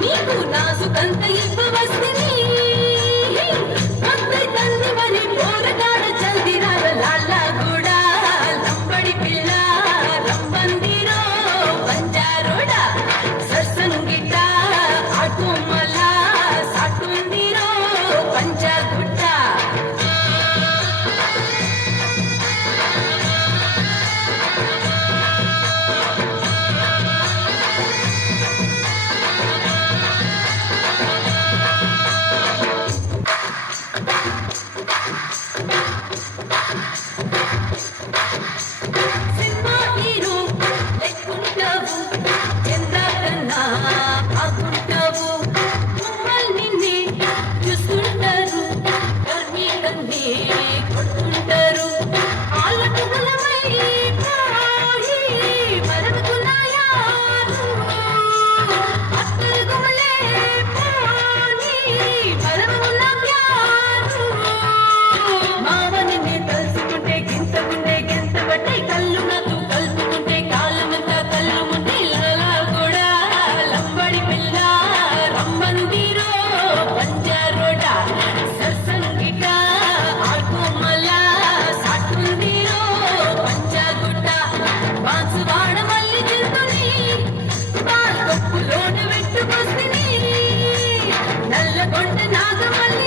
నీకు నాసుకంత ఇవ్వవస్తిని పొద్దై తల్లి మరి పోరగాడ చల్దిరాల లాల్లా కూడా లంబడి పిల్ల రంబందిరో బంజారోడ సర్సంగిట ఆటుమల సాటుందిరో పంజాగుట్ట సినిమా హీరో లెక్కుంటావు చంద్రకన్నా బాగుంటావు మమ్మల్ని నిన్నే చూస్తుంటారు కర్మి కన్నే కొడుతుంటారు ఆళ్ళకు బలమై పోయి మరవకున్నాయారు అత్తరు గుమలే పోని మరవకున్నా ప్యారు మావని నే తలుసుకుంటే గింతకుంటే గింత బట్టి కళ్ళు నాకు కలుపుకుంటే కాలమంతా కళ్ళు ముందే లాలా కూడా లంబడి పిల్ల రమ్మందిరో పంజారోడ సర్సంగిట ఆకుమల సాటుందిరో పంజాగుట్ట బాన్సువాడ మల్లి చిరుతుని పాల్కొప్పులోన పెట్టుకొస్తిని నల్లగొండ నాగమల్లి